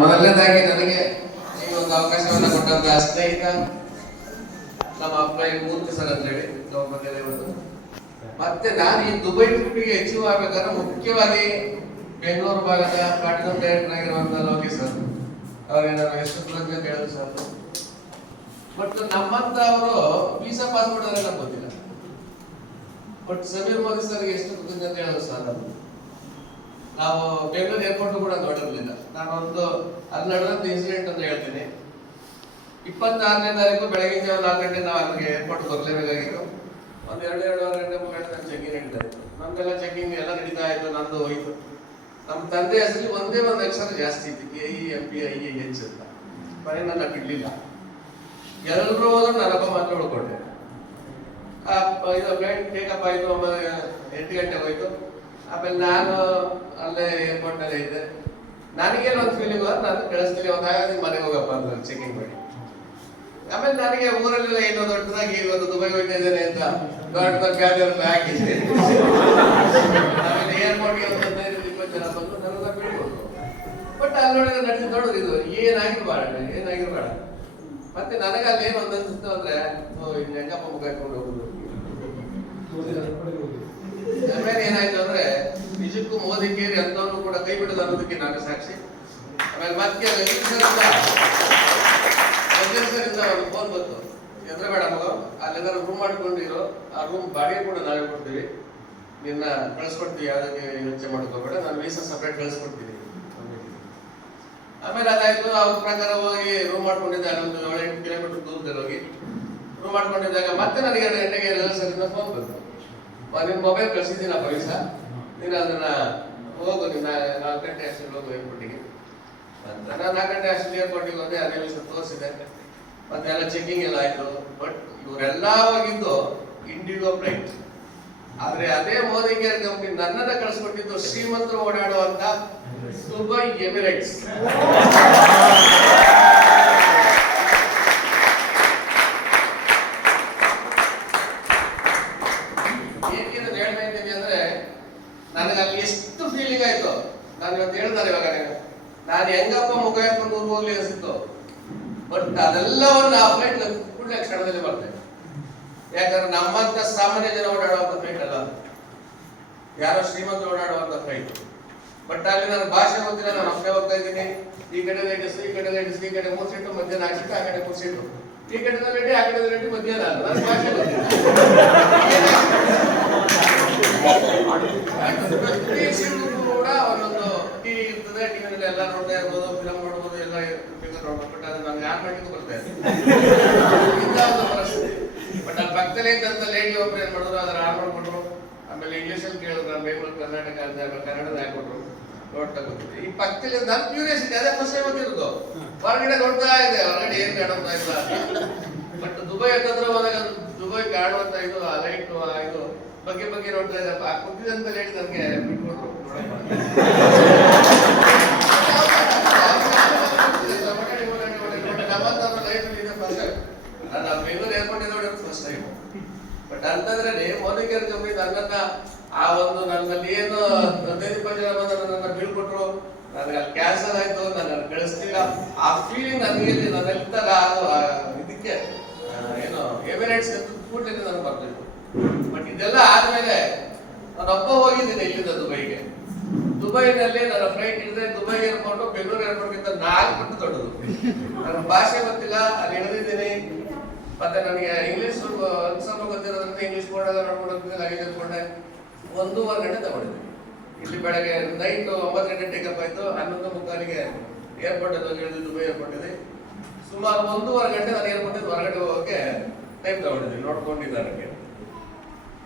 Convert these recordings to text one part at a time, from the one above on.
ಮೊದಲನೇದಾಗಿ ನನಗೆ ಈ ಒಂದು ಅವಕಾಶವನ್ನು ಕೊಟ್ಟಂತ ಸ್ನೇಹಿತ ನಮ್ಮ ಅಪ್ಲೈ ಮೂರ್ತಿ ಸರ್ ಅಂತ ಹೇಳಿ ಬಂದಿದೆ. ಮತ್ತೆ ನಾನು ಈ ದುಬೈ ಟ್ರಿಪ್ಗೆ ಅಚೀವ್ ಆಗ್ಬೇಕಾದ್ರೆ ಮುಖ್ಯವಾಗಿ ಬೆಂಗಳೂರು ಭಾಗದ ಪ್ಲಾಟಿನಂ ಡೈರೆಕ್ಟರ್ ಆಗಿರುವಂತಹ ಲೋಕೇಶ್ ಸರ್ ಅವ್ರಿಗೆ ನಾನು ಎಷ್ಟು ಕೃತಜ್ಞತೆ ಅಂತ ಹೇಳಿದ್ರು ಸರ್. ಬಟ್ ನಮ್ಮಂತ ಅವರು ವೀಸಾ ಪಾಸ್ಪೋರ್ಟ್ ಅವರೆಲ್ಲ ಗೊತ್ತಿಲ್ಲ. ಬಟ್ ಸಮೀರ್ ಮೋದಿ ಸರ್ಗೆ ಎಷ್ಟು ಕೃತಜ್ಞತೆ ಹೇಳಿದ್ರು ಸರ್. ನಾವು ಬೆಂಗಳೂರು ಏರ್ಪೋರ್ಟ್ ಕೂಡ ನೋಡಿರ್ಲಿಲ್ಲ. ನಾನು ಒಂದು ಅಲ್ಲಿ ನಡೆದಂತ ಇನ್ಸಿಡೆಂಟ್ ಅಂತ ಹೇಳ್ತೀನಿ. 26ನೇ ತಾರೀಕು ಬೆಳಗಿನ ಜಾವ 4 ಗಂಟೆ ನಾವು ಅಲ್ಲಿಗೆ ಏರ್ಪೋರ್ಟ್ ಬರಲೇಬೇಕಾಗಿತ್ತು. ಒಂದು 2-2.5 ಗಂಟೆ ಮುಗಿದ ನನ್ನ ಚೆಕಿಂಗ್ ನಡೀತಾ ಇತ್ತು. ನಮ್ದೆಲ್ಲ ಚೆಕಿಂಗ್ ಎಲ್ಲ ನಡೀತಾ ಇತ್ತು. ನಂದು ಹೋಯ್ತು. ನಮ್ಮ ತಂದೆ ಹೆಸರಲ್ಲಿ ಒಂದೇ ಒಂದು ಅಕ್ಷರ ಜಾಸ್ತಿ ಇತ್ತು, KEMPIEH ಅಂತ. ಮನೆ ನನ್ನ ಬಿಡ್ಲಿಲ್ಲ. ಎಲ್ಲರೂ ಹೋದ್ರು ನಾನೊಬ್ಬ ಮಾತ್ರ ಉಳ್ಕೊಂಡೆ. ಇದು ಫ್ಲೈಟ್ ಟೇಕಪ್ ಆಯ್ತು. 8 ಗಂಟೆಗೆ ಹೋಯ್ತು. ಆಮೇಲೆ ನಾನು ಅಲ್ಲೇ ಏರ್ಪೋರ್ಟ್ ಅಲ್ಲೇ ಇದ್ದೆ. ನನಗೇನು ಒಂದು ಫೀಲಿಂಗ್ ನಾನು ಕಳಿಸ್ತೀನಿ, ಒಂದಾಗ ಮನೆಗೆ ಹೋಗಪ್ಪ ಅಂತ ಚೆಕಿಂಗ್ ಮಾಡಿ. ಆಮೇಲೆ ನನಗೆ ಊರಲ್ಲೆಲ್ಲ ಏನೋ ದೊಡ್ಡದಾಗಿ ಇವತ್ತು ದುಬೈ ಹೋಗ್ತಾ ಇದ್ದೇನೆ ಅಂತ ದೊಡ್ಡ ಬ್ಯಾಗ್ ಹಾಕಿದ್ದೆ. ಆಮೇಲೆ ಏರ್ಪೋರ್ಟ್ಗೆ ಒಂದು 15-20 ಜನ ಬಂದು ನನ್ನ ಬೀಳ್ಬೋದು. ಬಟ್ ಅಲ್ಲಿ ನೋಡಿದ್ರೆ ನೋಡೋದು ಇದು ಏನಾಗಿರ್ಬೇಡ. ಮತ್ತೆ ನನಗೆ ಅಲ್ಲಿ ಏನು ಒಂದು ಅನ್ಸುತ್ತೆ ಅಂದ್ರೆ ಹೆಂಗಪ್ಪ ಮುಖ ಹಾಕೊಂಡು ಹೋಗುದು. ಆಮೇಲೆ ಏನಾಯ್ತು ಅಂದ್ರೆ ನಿಜಕ್ಕೂ ಮೋದಿ ಕೇರಿ ಅಂತವನು ಕೂಡ ಕೈ ಬಿಡೋದು ಅನ್ನೋದಕ್ಕೆ ನಾನು ಸಾಕ್ಷಿ. ಆಮೇಲೆ ಮತ್ತೆ ಸರಿಂದ ಒಂದು ಫೋನ್ ಬಂತು, ಎದ್ರೆ ಬೇಡ ಮಗ, ಅಲ್ಲೆಲ್ಲರೂ ರೂಮ್ ಮಾಡ್ಕೊಂಡಿರೋ ಆ ರೂಮ್ ಬಾಡಿಗೆ ಕೂಡ ನಾವೇ ಕೊಡ್ತೀವಿ, ನಿನ್ನ ಕಳಿಸ್ಕೊಡ್ತೀವಿ, ಯಾವುದಕ್ಕೆ ಯೋಚನೆ ಮಾಡ್ಕೋಬೇಡ, ನಾನು ವೀಸಾ ಸಪ್ರೇಟ್ ಕಳಿಸ್ಕೊಡ್ತೀನಿ. ಆಮೇಲೆ ಅದಾಯ್ತು. ಅವ್ರ ಪ್ರಕಾರ ಹೋಗಿ ರೂಮ್ ಮಾಡ್ಕೊಂಡಿದ್ದೆ. ಅಲ್ಲೊಂದು 7-8 ಕಿಲೋಮೀಟರ್ ದೂರದಲ್ಲಿ ಹೋಗಿ ರೂಮ್ ಮಾಡ್ಕೊಂಡಿದ್ದಾಗ ಮತ್ತೆ ನನಗೆ 2 ಗಂಟೆಗೆ ಸರಿಂದ ಫೋನ್ ಬಂತು, ನಿನ್ನ ಮೊಬೈಲ್ ಕಳಿಸಿದ್ದೀನಪ್ಪ ವೀಸಾ, ನೀನು ಅದನ್ನ ಹೋಗು, ನಿನ್ನ 4 ಗಂಟೆ ಅಷ್ಟು ಹೋಗು ಏರ್ಪೋರ್ಟಿಗೆ ಅಂತ. ನಾನು 4 ಗಂಟೆ ಅಷ್ಟು ಏರ್ಪೋರ್ಟಿಗೆ ಹೋದೆ. ಅದೇ ವೀಸಾ ತೋರಿಸಿದೆ. ಮತ್ತೆ ಎಲ್ಲ ಚೆಕಿಂಗ್ ಎಲ್ಲ ಆಯ್ತು. ಬಟ್ ಇವರೆಲ್ಲ ಹೋಗಿದ್ದು ಇಂಡಿಗೋ ಫ್ಲೈಟ್. ಆದ್ರೆ ಅದೇ ಮೋದಿ ಕೇರ್ ಕಂಪನಿ ನನ್ನನ್ನ ಕಳಿಸ್ಕೊಟ್ಟಿದ್ದು ಶ್ರೀಮಂತರು ಓಡಾಡುವಂತ ದುಬೈ ಎಮಿರೇಟ್ಸ್. ನನಗೆ ಅಲ್ಲಿ ಎಷ್ಟು ಫೀಲಿಂಗ್ ಆಯ್ತು. ನಾನು ಇವತ್ತು ಹೇಳ್ತಾರೆ ಇವಾಗ ನಾನು ಹೆಂಗಪ್ಪ ಮುಖ ಹಾಕೊಂಡು ಊರು ಹೋಗ್ಲಿ ಅನಿಸಿತ್ತು. ಬಟ್ ಅದೆಲ್ಲವನ್ನು ಆ ಫ್ಲೈಟ್ ಕೂಡಲೇ ಕ್ಷಣದಲ್ಲಿ ಬರ್ತೇನೆ. ಯಾಕಂದ್ರೆ ನಮ್ಮಂತ ಸಾಮಾನ್ಯ ಜನ ಓಡಾಡುವಂತ ಫ್ಲೈಟ್ ಅಲ್ಲ, ಯಾರೋ ಶ್ರೀಮಂತರು ಓಡಾಡುವಂತ ಫ್ಲೈಟ್. ಬಟ್ ಅಲ್ಲಿ ನನ್ನ ಭಾಷೆ ಗೊತ್ತಿಲ್ಲ. ನಾನು ಒಬ್ಬನೇ ಹೋಗ್ತಾ ಇದ್ದೀನಿ. ಈ ಕಡೆ ಲೇಡೀಸ್, ಈ ಕಡೆ ಲೇಡೀಸ್, ಈ ಕಡೆ 3 ಸೀಟು, ಮಧ್ಯ 4 ಸೀಟು, ಆ ಕಡೆ 3 ಸೀಟು, ಈ ಕಡೆ ರೆಡಿ, ಆ ಕಡೆ ರೆಡಿ, ಮಧ್ಯ ನಾನು. ನನ್ನ ಭಾಷೆ ಗೊತ್ತಿಲ್ಲ. ಕೂಡ ಒಂದೊಂದು ಟಿವಿ ಇರ್ತದೆ. ಟಿವಿನಲ್ಲಿ ಎಲ್ಲ ನೋಡ್ತಾ ಇರ್ಬೋದು, ಫಿಲಮ್ ನೋಡ್ಬೋದು, ಎಲ್ಲ ನೋಡ್ಬೋದು. ಬಟ್ ಅದು ನಮ್ಗೆ ಯಾರು ಮಾಡಿದ್ದು ಬರ್ತಾ ಇದೆ ಇಂಥ ಒಂದು ಪರಿಸ್ಥಿತಿ. ಬಟ್ ಅಲ್ಲಿ ಪಕ್ಕದಲ್ಲೇ ಇದ್ದಂತ ಲೇಡಿ ಒಬ್ರು ಏನ್ ಮಾಡಿದ್ರು, ಅದನ್ನ ಆನ್ ಮಾಡ್ಕೊಂಡ್ರು. ಆಮೇಲೆ ಇಂಗ್ಲೀಷಲ್ಲಿ ಕೇಳಿದ್ರು, ನಾನು ಬೆಂಗಳೂರು ಕರ್ನಾಟಕ ಅಂತ, ಕನ್ನಡದ ಹಾಕೊಟ್ರು. ನೋಡ್ತಾ ಗೊತ್ತಿದೆ. ಈ ಪಕ್ಕದಲ್ಲಿ ನನ್ನ ಕ್ಯೂರಿಯಾಸಿಟಿ ಅದೇ ಫಸ್ಟ್ ಗೊತ್ತಿರೋದು. ಹೊರಗಡೆ ನೋಡ್ತಾ ಇದೆ, ಹೊರಗಡೆ ಏನ್ ಕಾಣುತ್ತಾ ಇಲ್ಲ. ಬಟ್ ದುಬೈ ಅಂತಂದ್ರೆ ಹೋದಾಗ ದುಬೈ ಕಾಣುವಂತ ಇದು ಆ ಲೈಟ್ ಇದು ಬಗ್ಗೆ ನೋಡ್ತಾ ಇದ್ದಪ್ಪ. ಆ ಕುಟ್ಟಿದಂತ ಲೇಡಿ ನನಗೆ ಬಿಟ್ಕೊಟ್ರು. ನಾನು ಬೆಂಗಳೂರು ಏರ್ಪೋರ್ಟ್ ನೋಡಿರೋದು ಫಸ್ಟ್ ಟೈಮ್. ಬಟ್ ಅಂತಂದ್ರೆ ಮೋದಿ ಕೇರ್ ಕಂಪನಿ ನನ್ನನ್ನ ಆ ಒಂದು ನನ್ನಲ್ಲಿ ಏನು 15-20 ಜನ ಬಂದ ನನ್ನ ಬೀಳ್ಕೊಟ್ರು. ನನಗೆ ಅಲ್ಲಿ ಕ್ಯಾನ್ಸಲ್ ಆಯ್ತು, ನಾನು ಕಳಿಸ್ತಿಲ್ಲ. ಆ ಫೀಲಿಂಗ್ ನನಗೆ ನನ್ನೆಲ್ತಾಗ ಇದಕ್ಕೆ ಏನು ಎಮಿರೇಟ್ಸ್ ಕೂಡಲೇ ನನಗೆ ಬರ್ತಿತ್ತು. ಬಟ್ ಇದೆಲ್ಲ ಆದ್ಮೇಲೆ ನಾನೊಬ್ಬ ಹೋಗಿದ್ದೀನಿ ಇಲ್ಲಿಂದ ದುಬೈಗೆ. ದುಬೈನಲ್ಲಿ ನನ್ನ ಫ್ಲೈಟ್ ಇಳಿದ್ರೆ ದುಬೈ ಏರ್ಪೋರ್ಟ್ ಬೆಂಗಳೂರು ಏರ್ಪೋರ್ಟ್ಗಿಂತ 4 ಪಟ್ಟು ದೊಡ್ಡದು. ನನ್ನ ಭಾಷೆ ಗೊತ್ತಿಲ್ಲ, ಅಲ್ಲಿ ಇಳಿದಿದ್ದೀನಿ. ಮತ್ತೆ ನನಗೆ ಇಂಗ್ಲೀಷ್ ಸ್ವಲ್ಪ ಗೊತ್ತಿರೋದ್ರಿಂದ ಇಂಗ್ಲೀಷ್ ಬೋರ್ಡ್ ನೋಡ್ಕೊಂಡು ಲಗೇಜ್ ಎತ್ಕೊಂಡೆ 1.5 ಗಂಟೆ ತಗೊಂಡಿದ್ದೆ. ಇಲ್ಲಿ ಬೆಳಗ್ಗೆ ನೈಟ್ 9 ಗಂಟೆ ಟೇಕಪ್ ಆಯ್ತು. 11:45ಗೆ ಏರ್ಪೋರ್ಟ್ ಅಲ್ಲಿ ಹೋಗಿ ದುಬೈ ಏರ್ಪೋರ್ಟ್ ಇದೆ. ಸುಮಾರು 1.5 ಗಂಟೆ ನಾನು ಏರ್ಪೋರ್ಟ್ ಹೊರಗಡೆ ಹೋಗೋಕೆ ಟೈಮ್ ತಗೊಂಡಿದ್ದೀನಿ ನೋಡ್ಕೊಂಡಿದ್ದಾರೆ.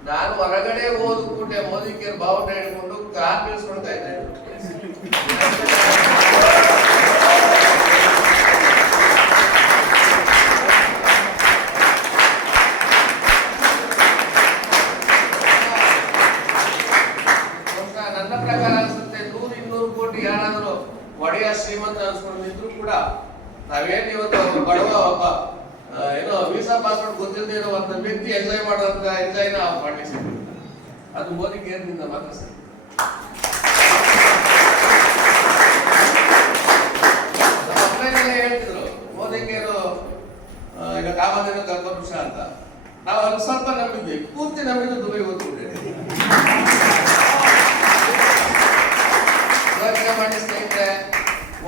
ನಾನು ಹೊರಗಡೆ ಹೋದ ಕೂಡಲೇ ಮೋದಿ ಕೇರ್ ಬಾವುಟ ಹಿಡ್ಕೊಂಡು ಕಾರ್ ಬೀಳ್ಸ್ಕೊಳ್ತಾ ಇದ್ದೆ. ನನ್ನ ಪ್ರಕಾರ ಅನ್ಸುತ್ತೆ 100-200 ಕೋಟಿ ಯಾರಾದರೂ ಒಡೆಯ ಶ್ರೀಮಂತ ಅನ್ಸ್ಕೊಂಡಿದ್ರು ಕೂಡ ನಾವೇನು ಇವತ್ತು ಬಡವ ಒಬ್ಬ ಏನೋ ವೀಸಾ ಪಾಸ್ಪೋರ್ಟ್ ಗೊತ್ತಿಲ್ಲದೆ ಇರುವಂತ ವ್ಯಕ್ತಿ ಎಂಜಾಯ್ ಮಾಡೋದಂತ ಎಂಜಾಯ್ನ ಮಾಡ್ಲಿಕ್ಕೆ ಸಿಗ್ತದೆ. ಅದು ಮೋದಿ ಕೇರ್ನಿಂದ ಮಾತ್ರ ಸರ್. ಯಾವುದೇನೋ ಕಲ್ಪವೃಕ್ಷ ಅಂತ ನಾವು ಅಲ್ಲಿ ಸ್ವಲ್ಪ ನಂಬಿದ್ವಿ, ಪೂರ್ತಿ ನಂಬಿದ್ದು ದುಬೈ ಹೋಗ್ಬಿಟ್ಟಿದೆ. ಯೋಚನೆ ಮಾಡಿ ಸ್ನೇಹಿತರೆ,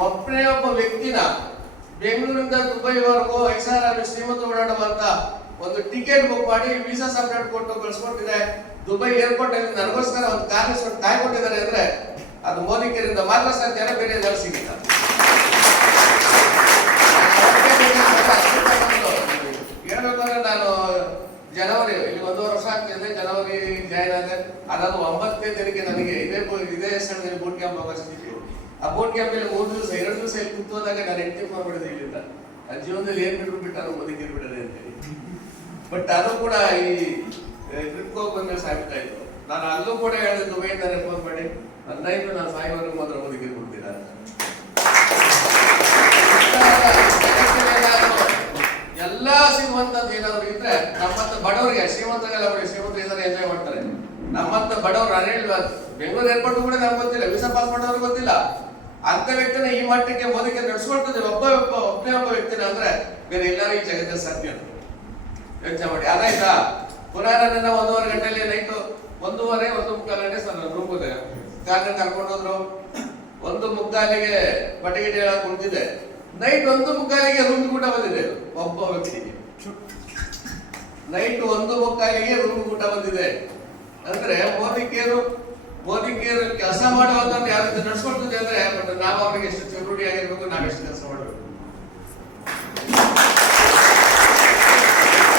ಒಬ್ಬನೇ ಒಬ್ಬ ವ್ಯಕ್ತಿನ ಬೆಂಗಳೂರಿಂದ ದುಬೈವರೆಗೂ ಐಷಾರಾಮಿ ಶ್ರೀಮಂತ ಓಡಾಡುವಂತ ಒಂದು ಟಿಕೆಟ್ ಬುಕ್ ಮಾಡಿ ವೀಸಾ ಸಪರೇಟ್ ಕೊಟ್ಟು ಕಳ್ಸ್ಕೊಟ್ಟಿದೆ. ದುಬೈ ಏರ್ಪೋರ್ಟ್ ಅಲ್ಲಿ ನನಗೋಸ್ಕರ ಒಂದು ಕಾರ್ಯ ಕಾಯ್ಕೊಂಡಿದ್ದಾರೆ ಅಂದ್ರೆ ಅದು ಮೋದಿಕರಿಂದ ಮಾತ್ರ ಸಾಧ್ಯ, ಬೇರೆ ಎಲ್ಲರೂ ಸಿಗಿಲ್ಲ. ಹೇಳ್ಬೇಕಂದ್ರೆ ನಾನು ಜನವರಿ ಇಲ್ಲಿ 1.5 ವರ್ಷ ಆಗ್ತಿದೆ, ಜನವರಿ ಜಾಯ್ನ್ ಆದೆ. ಅದಾದ 9ನೇ ತಾರೀಕಿಗೆ ನನಗೆ ಇದೇ ಸ್ಥಳದಲ್ಲಿ ಬೂಟ್ ಕ್ಯಾಂಪ್ ಅವಕಾಶ ಸಿಕ್ಕಿತ್ತು. ಆ ಬೂಟ್ ಕ್ಯಾಂಪ್ ಅಲ್ಲಿ 3 ದಿವಸ 2 ದಿವಸ ಇಲ್ಲಿ ಕೂತೋದಾಗ ನಾನು ಹೆಂಡತಿ ಫೋನ್ ಮಾಡಿದೆ ಇಲ್ಲಿಂದ, ನನ್ನ ಜೀವನದಲ್ಲಿ ಏನ್ ಬಿಟ್ಬಿಟ್ಟು ಬದುಕಿರ್ ಬಿಡದೆ ಅಂತೇಳಿ. ಬಟ್ ಅದು ಕೂಡ ಈ ಟ್ರಿಪ್ ಹೋಗಿ ಬಂದ್ಮೇಲೆ ಸಾಯ್ತಾ ಇತ್ತು. ನಾನು ಅಲ್ಲೂ ಕೂಡ ಹೇಳಿದೆ, ದುಬೈಯಿಂದ ಫೋನ್ ಮಾಡಿ ನನ್ನ ನಾನು ಸಾಯಿವರೆಗೂ ಮಾತ್ರ ಬದುಕಿರ್ ಬಿಡ್ತೀರ. ಎಲ್ಲಾ ಶ್ರೀಮಂತ ಏನಾದ್ರು ಇದ್ರೆ ನಮ್ಮಂತ ಬಡವರಿಗೆ, ಶ್ರೀಮಂತರೆಲ್ಲ ಬಿಡಿ, ಶ್ರೀಮಂತರು ಏನಾದ್ರು ಎಂಜಾಯ್ ಮಾಡ್ತಾರೆ. ನಮ್ಮಂತ ಬಡವರು ಬೆಂಗಳೂರು ಏರ್ಪೋರ್ಟ್ ಕೂಡ ನಮ್ಗೆ ಗೊತ್ತಿಲ್ಲ, ವೀಸಾ ಪಾಸ್ ಮಾಡೋರು ಗೊತ್ತಿಲ್ಲ. ಅಂತ ವ್ಯಕ್ತಿನ ಈ ಮಟ್ಟಕ್ಕೆ ಮೋದಿಗೆ ನಡೆಸ್ಕೊಡ್ತದೆ ಒಬ್ಬನೇ ಒಬ್ಬ ವ್ಯಕ್ತಿನ ಅಂದ್ರೆ ಬೇರೆ ಎಲ್ಲರೂ ಈ ಜಗತ್ತಲ್ಲಿ ಸಾಧ್ಯ. ಯೋಚನೆ ಮಾಡಿ. ಅದಾಯ್ತಾ, ಪುನಃ ನನ್ನ 1.5 ಗಂಟೆಯಲ್ಲಿ ನೈಟ್ 1:30-1:45 ಗಂಟೆ ಸರ್ ರೂಮ್ ಹೋದೆ. ಕಾರ್ನ ಕರ್ಕೊಂಡೋದ್ರು. 1:45ಗೆ ಬಟ್ಟೆಗಿಟ್ಟೆ ಹೇಳಕ್ ಕುಳಿತಿದ್ದೆ. ನೈಟ್ 1:45ಗೆ ರೂಮ್ ಊಟ ಬಂದಿದೆ ಒಬ್ಬ ವ್ಯಕ್ತಿಗೆ. ನೈಟ್ 1:45ಗೆ ರೂಮ್ ಊಟ ಬಂದಿದೆ ಅಂದ್ರೆ ಮೋದಿ ಕೇರು ಕೆಲಸ ಮಾಡುವಂತ ಯಾವ ರೀತಿ ನಡ್ಸ್ಕೊಳ್ತದೆ ಅಂದ್ರೆ, ಬಟ್ ನಾವು ಅವ್ರಿಗೆ ಎಷ್ಟು ಸೆಕ್ಯೂರಿಟಿ ಆಗಿರ್ಬೇಕು, ನಾವೆಷ್ಟು ಕೆಲಸ ಮಾಡಬೇಕು.